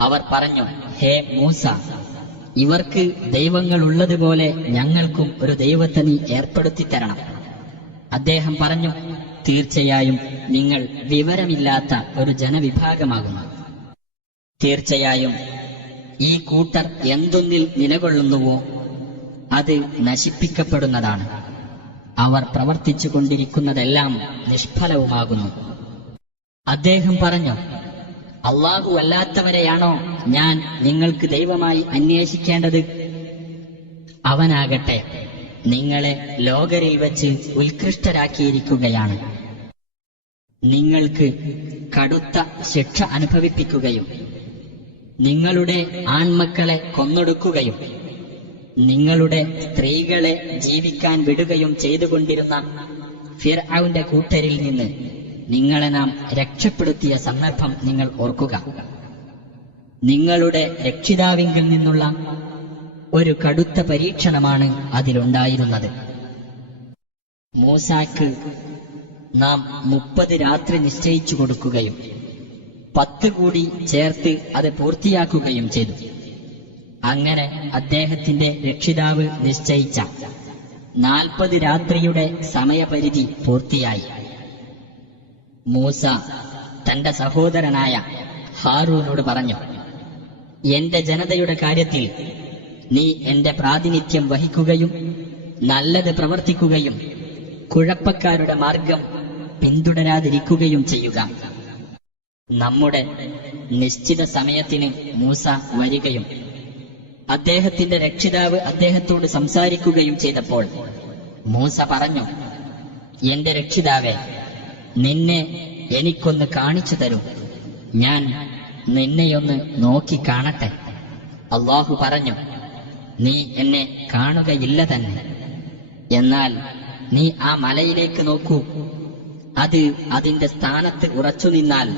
അവർ പറഞ്ഞു, ഹേ മൂസ, ഇവർക്ക് ദൈവങ്ങൾ ഉള്ളതുപോലെ ഞങ്ങൾക്കും ഒരു ദൈവത്തെ നീ ഏർപ്പെടുത്തി തരണം. അദ്ദേഹം പറഞ്ഞു, തീർച്ചയായും നിങ്ങൾ വിവരമില്ലാത്ത ഒരു ജനവിഭാഗമാകുന്നു. തീർച്ചയായും ഈ കൂട്ടർ എന്തൊന്നിൽ നിലകൊള്ളുന്നുവോ അത് നശിപ്പിക്കപ്പെടുന്നതാണ്. അവർ പ്രവർത്തിച്ചു കൊണ്ടിരിക്കുന്നതെല്ലാം നിഷ്ഫലവുമാകുന്നു. അദ്ദേഹം പറഞ്ഞു, അല്ലാഹു അല്ലാത്തവരെയാണോ ഞാൻ നിങ്ങൾക്ക് ദൈവമായി അന്വേഷിക്കേണ്ടത്? അവനാകട്ടെ നിങ്ങളെ ലോകരിൽ വെച്ച് ഉത്കൃഷ്ടരാക്കിയിരിക്കുകയാണ്. നിങ്ങൾക്ക് കടുത്ത ശിക്ഷ അനുഭവിപ്പിക്കുകയും നിങ്ങളുടെ ആൺമക്കളെ കൊന്നൊടുക്കുകയും നിങ്ങളുടെ സ്ത്രീകളെ ജീവിക്കാൻ വിടുകയും ചെയ്തുകൊണ്ടിരുന്ന ഫിർഔന്റെ കൂട്ടരിൽ നിന്ന് നിങ്ങളെ നാം രക്ഷപ്പെടുത്തിയ സന്ദർഭം നിങ്ങൾ ഓർക്കുക. നിങ്ങളുടെ രക്ഷിതാവിങ്കിൽ നിന്നുള്ള ഒരു കടുത്ത പരീക്ഷണമാണ് അതിലുണ്ടായിരുന്നത്. മൂസാക്ക് നാം 30 രാത്രി നിശ്ചയിച്ചു കൊടുക്കുകയും 10 കൂടി ചേർത്ത് അത് പൂർത്തിയാക്കുകയും ചെയ്തു. അങ്ങനെ അദ്ദേഹത്തിന്റെ രക്ഷിതാവ് നിശ്ചയിച്ച 40 രാത്രിയുടെ സമയപരിധി പൂർത്തിയായി. മൂസ തന്റെ സഹോദരനായ ഹാറൂനോട് പറഞ്ഞു, എന്റെ ജനതയുടെ കാര്യത്തിൽ നീ എന്റെ പ്രാതിനിധ്യം വഹിക്കുകയും നല്ലത് പ്രവർത്തിക്കുകയും കുഴപ്പക്കാരുടെ മാർഗം പിന്തുടരാതിരിക്കുകയും ചെയ്യുക. നമ്മുടെ നിശ്ചിത സമയത്തിന് മൂസ വരികയും അദ്ദേഹത്തിന്റെ രക്ഷിതാവ് അദ്ദേഹത്തോട് സംസാരിക്കുകയും ചെയ്തപ്പോൾ മൂസ പറഞ്ഞു, എന്റെ രക്ഷിതാവേ, നിന്നെ എനിക്കൊന്ന് കാണിച്ചു തരൂ, ഞാൻ നിന്നെയൊന്ന് നോക്കി കാണട്ടെ. അല്ലാഹു പറഞ്ഞു, നീ എന്നെ കാണുകയില്ല തന്നെ. എന്നാൽ നീ ആ മലയിലേക്ക് നോക്കൂ, അത് അതിന്റെ സ്ഥാനത്ത് ഉറച്ചു നിന്നാൽ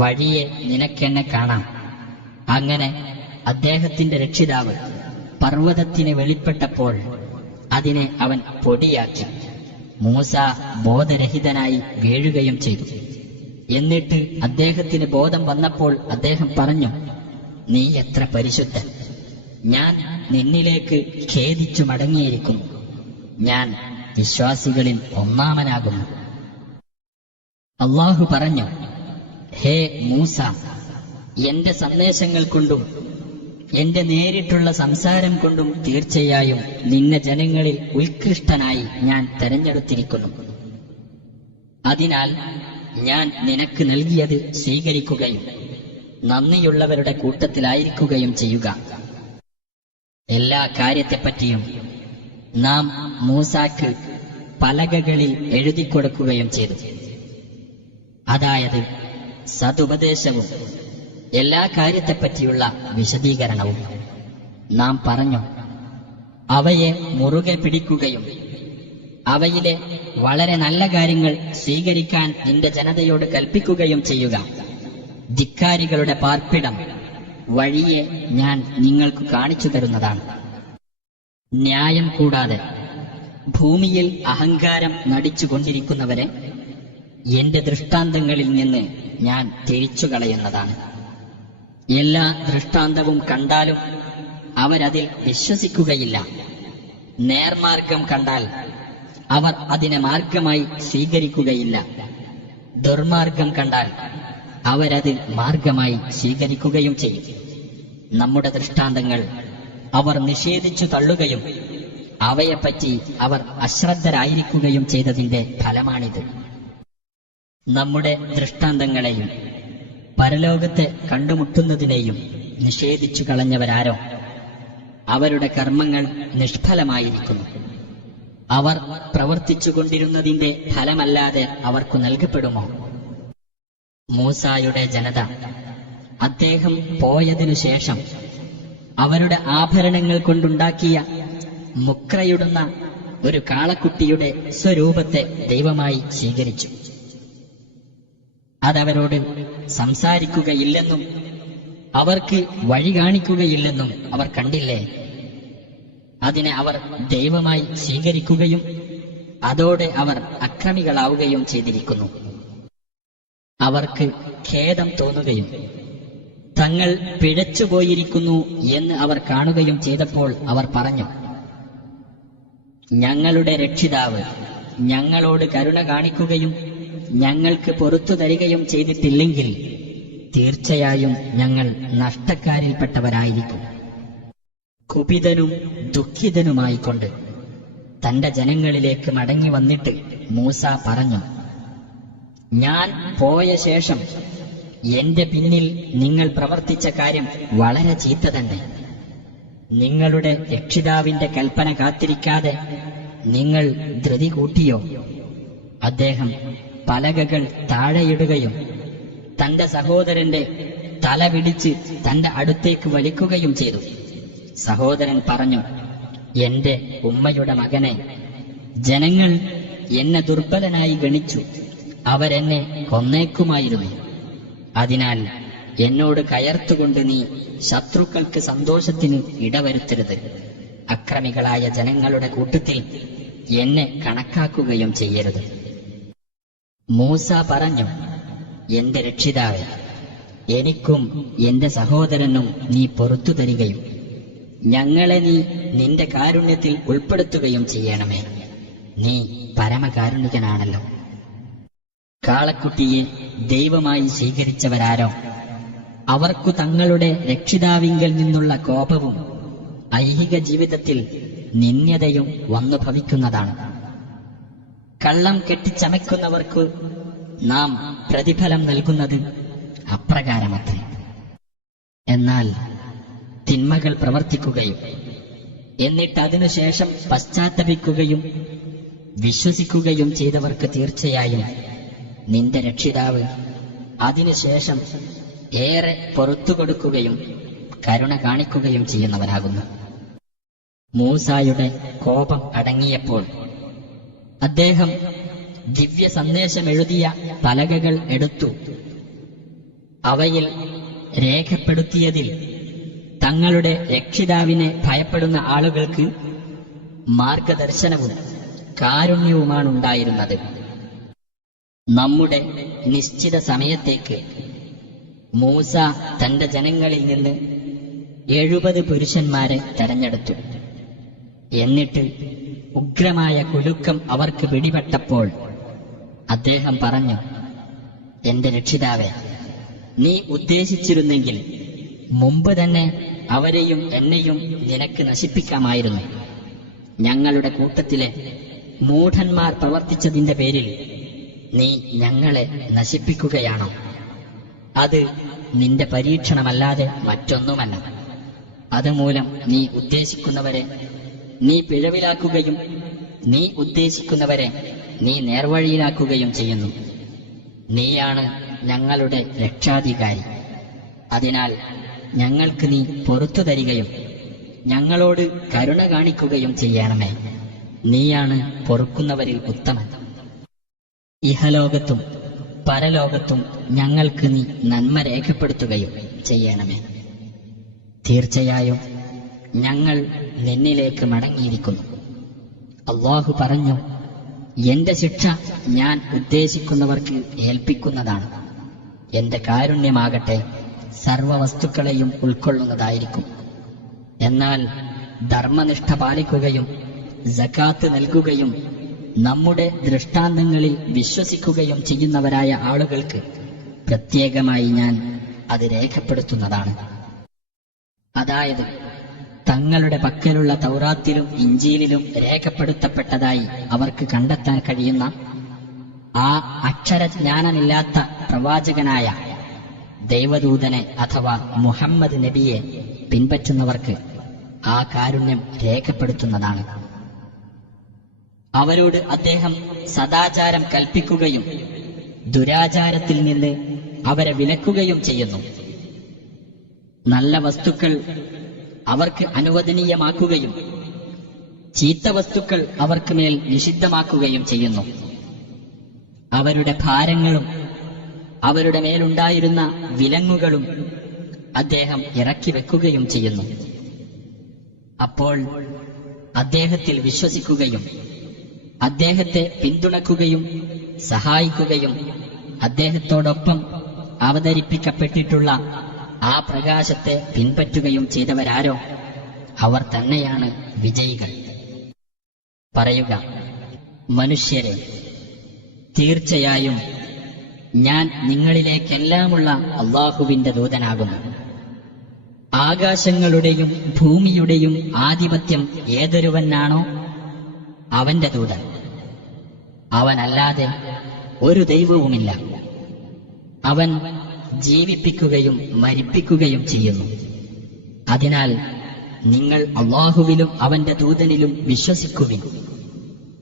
വഴിയെ നിനക്കെന്നെ കാണാം. അങ്ങനെ അദ്ദേഹത്തിന്റെ രക്ഷിതാവ് പർവ്വതത്തിന് വെളിപ്പെട്ടപ്പോൾ അതിനെ അവൻ പൊടിയാക്കി. മൂസ ബോധരഹിതനായി വീഴുകയും ചെയ്തു. എന്നിട്ട് അദ്ദേഹത്തിന് ബോധം വന്നപ്പോൾ അദ്ദേഹം പറഞ്ഞു, നീ എത്ര പരിശുദ്ധൻ! ഞാൻ നിന്നിലേക്ക് ഖേദിച്ചു മടങ്ങിയിരിക്കുന്നു. ഞാൻ വിശ്വാസികളിൽ ഒന്നാമനാകുന്നു. അല്ലാഹു പറഞ്ഞു, ഹേ മൂസ, എന്റെ സന്ദേശങ്ങൾ കൊണ്ടും എന്റെ നേരിട്ടുള്ള സംസാരം കൊണ്ടും തീർച്ചയായും നിന്നെ ജനങ്ങളിൽ ഉത്കൃഷ്ടനായി ഞാൻ തെരഞ്ഞെടുത്തിരിക്കുന്നു. അതിനാൽ ഞാൻ നിനക്ക് നൽകിയത് സ്വീകരിക്കുകയും നന്ദിയുള്ളവരുടെ കൂട്ടത്തിലായിരിക്കുകയും ചെയ്യുക. എല്ലാ കാര്യത്തെപ്പറ്റിയും നാം മൂസാക്ക് പലകകളിൽ എഴുതിക്കൊടുക്കുകയും ചെയ്തു. അതായത് സതുപദേശവും എല്ലാ കാര്യത്തെപ്പറ്റിയുള്ള വിശദീകരണവും. നാം പറഞ്ഞു, അവയെ മുറുകെ പിടിക്കുകയും അവയിലെ വളരെ നല്ല കാര്യങ്ങൾ സ്വീകരിക്കാൻ നിന്റെ ജനതയോട് കൽപ്പിക്കുകയും ചെയ്യുക. ധിക്കാരികളുടെ പാർപ്പിടം വഴിയെ ഞാൻ നിങ്ങൾക്ക് കാണിച്ചു തരുന്നതാണ്. ന്യായം കൂടാതെ ഭൂമിയിൽ അഹങ്കാരം നടിച്ചുകൊണ്ടിരിക്കുന്നവരെ എന്റെ ദൃഷ്ടാന്തങ്ങളിൽ നിന്ന് ഞാൻ തിരിച്ചു കളയുന്നതാണ്. എല്ലാ ദൃഷ്ടാന്തവും കണ്ടാലും അവരതിൽ വിശ്വസിക്കുകയില്ല. നേർമാർഗം കണ്ടാൽ അവർ അതിനെ മാർഗമായി സ്വീകരിക്കുകയില്ല. ദുർമാർഗം കണ്ടാൽ അവരത് മാർഗമായി സ്വീകരിക്കുകയും ചെയ്യും. നമ്മുടെ ദൃഷ്ടാന്തങ്ങൾ അവർ നിഷേധിച്ചു തള്ളുകയും അവയെപ്പറ്റി അവർ അശ്രദ്ധരായിരിക്കുകയും ചെയ്തതിന്റെ ഫലമാണിത്. നമ്മുടെ ദൃഷ്ടാന്തങ്ങളെയും പരലോകത്തെ കണ്ടുമുട്ടുന്നതിനെയും നിഷേധിച്ചു കളഞ്ഞവരാരോ അവരുടെ കർമ്മങ്ങൾ നിഷ്ഫലമായിരിക്കുന്നു. അവർ പ്രവർത്തിച്ചുകൊണ്ടിരുന്നതിന്റെ ഫലമല്ലാതെ അവർക്കു നൽകപ്പെടുമോ? മൂസായുടെ ജനത അദ്ദേഹം പോയതിനു ശേഷം അവരുടെ ആഭരണങ്ങൾ കൊണ്ടുണ്ടാക്കിയ മുക്രയിടുന്ന ഒരു കാളക്കുട്ടിയുടെ സ്വരൂപത്തെ ദൈവമായി സ്വീകരിച്ചു. അതവരോട് സംസാരിക്കുകയില്ലെന്നും അവർക്ക് വഴി കാണിക്കുകയില്ലെന്നും അവർ കണ്ടില്ലേ? അതിനെ അവർ ദൈവമായി സ്വീകരിക്കുകയും അതോടെ അവർ അക്രമികളാവുകയും ചെയ്തിരിക്കുന്നു. അവർക്ക് ഖേദം തോന്നുകയും തങ്ങൾ പിഴച്ചുപോയിരിക്കുന്നു എന്ന് അവർ കാണുകയും ചെയ്തപ്പോൾ അവർ പറഞ്ഞു, ഞങ്ങളുടെ രക്ഷിതാവ് ഞങ്ങളോട് കരുണ കാണിക്കുകയും ഞങ്ങൾക്ക് പൊറത്തു തരികയും ചെയ്തിട്ടില്ലെങ്കിൽ തീർച്ചയായും ഞങ്ങൾ നഷ്ടക്കാരിൽപ്പെട്ടവരായിരിക്കും. കുപിതനും ദുഃഖിതനുമായിക്കൊണ്ട് തന്റെ ജനങ്ങളിലേക്ക് മടങ്ങി വന്നിട്ട് മൂസ പറഞ്ഞു, ഞാൻ പോയ ശേഷം എന്റെ പിന്നിൽ നിങ്ങൾ പ്രവർത്തിച്ച കാര്യം വളരെ ചീത്ത തന്നെ. നിങ്ങളുടെ രക്ഷിതാവിന്റെ കൽപ്പന കാത്തിരിക്കാതെ നിങ്ങൾ ധൃതി കൂട്ടിയോ? അദ്ദേഹം പലകകൾ താഴെയിടുകയും തന്റെ സഹോദരന്റെ തല പിടിച്ച് തന്റെ അടുത്തേക്ക് വലിക്കുകയും ചെയ്തു. സഹോദരൻ പറഞ്ഞു, എന്റെ ഉമ്മയുടെ മകനെ, ജനങ്ങൾ എന്നെ ദുർബലനായി ഗണിച്ചു, അവരെന്നെ കൊന്നേക്കുമായിരുന്നു. അതിനാൽ എന്നോട് കയർത്തുകൊണ്ട് നീ ശത്രുക്കൾക്ക് സന്തോഷത്തിന് ഇടവരുത്തരുത്. അക്രമികളായ ജനങ്ങളുടെ കൂട്ടത്തിൽ എന്നെ കണക്കാക്കുകയും ചെയ്യരുത്. മൂസ പറഞ്ഞു, എന്റെ രക്ഷിതാവേ, എനിക്കും എന്റെ സഹോദരനും നീ പൊറത്തു തരികയും ഞങ്ങളെ നീ നിന്റെ കാരുണ്യത്തിൽ ഉൾപ്പെടുത്തുകയും ചെയ്യണമേ. നീ പരമകാരുണികനാണല്ലോ. കാളക്കുട്ടിയെ ദൈവമായി സ്വീകരിച്ചവരാരോ അവർക്കു തങ്ങളുടെ രക്ഷിതാവിങ്കൽ നിന്നുള്ള കോപവും ഐഹിക ജീവിതത്തിൽ നിന്ദ്യതയും വന്നു ഭവിക്കുന്നതാണ്. കള്ളം കെട്ടിച്ചമയ്ക്കുന്നവർക്ക് നാം പ്രതിഫലം നൽകുന്നത് അപ്രകാരമത്രേ. എന്നാൽ തിന്മകൾ പ്രവർത്തിക്കുകയും എന്നിട്ട് അതിനുശേഷം പശ്ചാത്തപിക്കുകയും വിശ്വസിക്കുകയും ചെയ്തവർക്ക് തീർച്ചയായും നിന്റെ രക്ഷിതാവ് അതിനുശേഷം ഏറെ പൊറത്തു കൊടുക്കുകയും കരുണ കാണിക്കുകയും ചെയ്യുന്നവരാകുന്നു. മൂസായുടെ കോപം അടങ്ങിയപ്പോൾ അദ്ദേഹം ദിവ്യ സന്ദേശമെഴുതിയ പലകകൾ എടുത്തു. അവയിൽ രേഖപ്പെടുത്തിയതിൽ തങ്ങളുടെ രക്ഷിതാവിനെ ഭയപ്പെടുന്ന ആളുകൾക്ക് മാർഗദർശനവും കാരുണ്യവുമാണുണ്ടായിരുന്നത്. നമ്മുടെ നിശ്ചിത സമയത്തേക്ക് മൂസ തന്റെ ജനങ്ങളിൽ നിന്ന് 70 പുരുഷന്മാരെ തെരഞ്ഞെടുത്തു. എന്നിട്ട് ഉഗ്രമായ കുലുക്കം അവർക്ക് പിടിപെട്ടപ്പോൾ അദ്ദേഹം പറഞ്ഞു, എന്റെ രക്ഷിതാവേ, നീ ഉദ്ദേശിച്ചിരുന്നെങ്കിൽ മുമ്പ് തന്നെ അവരെയും എന്നെയും നിനക്ക് നശിപ്പിക്കാമായിരുന്നു. ഞങ്ങളുടെ കൂട്ടത്തിലെ മൂഢന്മാർ പ്രവർത്തിച്ചതിന്റെ പേരിൽ നീ ഞങ്ങളെ നശിപ്പിക്കുകയാണോ? അത് നിന്റെ പരീക്ഷണമല്ലാതെ മറ്റൊന്നുമല്ല. അതുമൂലം നീ ഉദ്ദേശിക്കുന്നവരെ നീ പിഴവിലാക്കുകയും നീ ഉദ്ദേശിക്കുന്നവരെ നീ നേർവഴിയിലാക്കുകയും ചെയ്യുന്നു. നീയാണ് ഞങ്ങളുടെ രക്ഷാധികാരി. അതിനാൽ ഞങ്ങൾക്ക് നീ പൊറത്തു തരികയും ഞങ്ങളോട് കരുണ കാണിക്കുകയും ചെയ്യണമേ. നീയാണ് പൊറുക്കുന്നവരിൽ ഉത്തമൻ. ഇഹലോകത്തും പരലോകത്തും ഞങ്ങൾക്ക് നീ നന്മ രേഖപ്പെടുത്തുകയും ചെയ്യണമേ. തീർച്ചയായും ഞങ്ങൾ നിന്നിലേക്ക് മടങ്ങിയിരിക്കുന്നു. അല്ലാഹു പറഞ്ഞു, എന്റെ ശിക്ഷ ഞാൻ ഉദ്ദേശിക്കുന്നവർക്ക് ഏൽപ്പിക്കുന്നതാണ്. എന്റെ കാരുണ്യമാകട്ടെ സർവവസ്തുക്കളെയും ഉൾക്കൊള്ളുന്നതായിരിക്കും. എന്നാൽ ധർമ്മനിഷ്ഠ പാലിക്കുകയും സകാത്ത് നൽകുകയും നമ്മുടെ ദൃഷ്ടാന്തങ്ങളിൽ വിശ്വസിക്കുകയും ചെയ്യുന്നവരായ ആളുകൾക്ക് പ്രത്യേകമായി ഞാൻ അത് രേഖപ്പെടുത്തുന്നതാണ്. അതായത് തങ്ങളുടെ പക്കലുള്ള തൗറാത്തിലും ഇഞ്ചീലിലും രേഖപ്പെടുത്തപ്പെട്ടതായി അവർക്ക് കണ്ടെത്താൻ കഴിയുന്ന ആ അക്ഷരജ്ഞാനമില്ലാത്ത പ്രവാചകനായ ദൈവദൂതനെ അഥവാ മുഹമ്മദ് നബിയെ പിൻപറ്റുന്നവർക്ക് ആ കാരുണ്യം രേഖപ്പെടുത്തുന്നതാണ്. അവരോട് അദ്ദേഹം സദാചാരം കൽപ്പിക്കുകയും ദുരാചാരത്തിൽ നിന്ന് അവരെ വിലക്കുകയും ചെയ്യുന്നു. നല്ല വസ്തുക്കൾ അവർക്ക് അനുവദനീയമാക്കുകയും ചീത്ത വസ്തുക്കൾ അവർക്ക് മേൽ നിഷിദ്ധമാക്കുകയും ചെയ്യുന്നു. അവരുടെ ഭാരങ്ങളും അവരുടെ മേലുണ്ടായിരുന്ന വിലങ്ങുകളും അദ്ദേഹം ഇറക്കി വെക്കുകയും ചെയ്യുന്നു. അപ്പോൾ അദ്ദേഹത്തിൽ വിശ്വസിക്കുകയും അദ്ദേഹത്തെ പിന്തുണക്കുകയും സഹായിക്കുകയും അദ്ദേഹത്തോടൊപ്പം അവതരിപ്പിക്കപ്പെട്ടിട്ടുള്ള ആ പ്രകാശത്തെ പിൻപറ്റുകയും ചെയ്തവരാരോ അവർ തന്നെയാണ് വിജയികൾ. പറയുക, മനുഷ്യരെ, തീർച്ചയായും ഞാൻ നിങ്ങളിലേക്കെല്ലാമുള്ള അല്ലാഹുവിന്റെ ദൂതനാകുന്നു. ആകാശങ്ങളുടെയും ഭൂമിയുടെയും ആധിപത്യം ഏതൊരുവനാണോ അവന്റെ ദൂതൻ. അവനല്ലാതെ ഒരു ദൈവവുമില്ല. അവൻ ജീവിപ്പിക്കുകയും മരിപ്പിക്കുകയും ചെയ്യുന്നു. അതിനാൽ നിങ്ങൾ അല്ലാഹുവിലും അവന്റെ ദൂതനിലും വിശ്വസിക്കുവിൻ.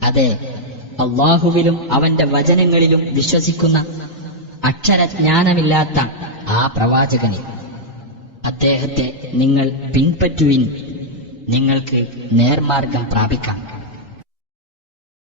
അതെ, അല്ലാഹുവിലും അവന്റെ വചനങ്ങളിലും വിശ്വസിക്കുന്ന അക്ഷരജ്ഞാനമില്ലാത്ത ആ പ്രവാചകനെ അദ്ദേഹത്തെ നിങ്ങൾ പിൻപറ്റുവിൻ. നിങ്ങൾക്ക് നേർമാർഗം പ്രാപിക്കാം.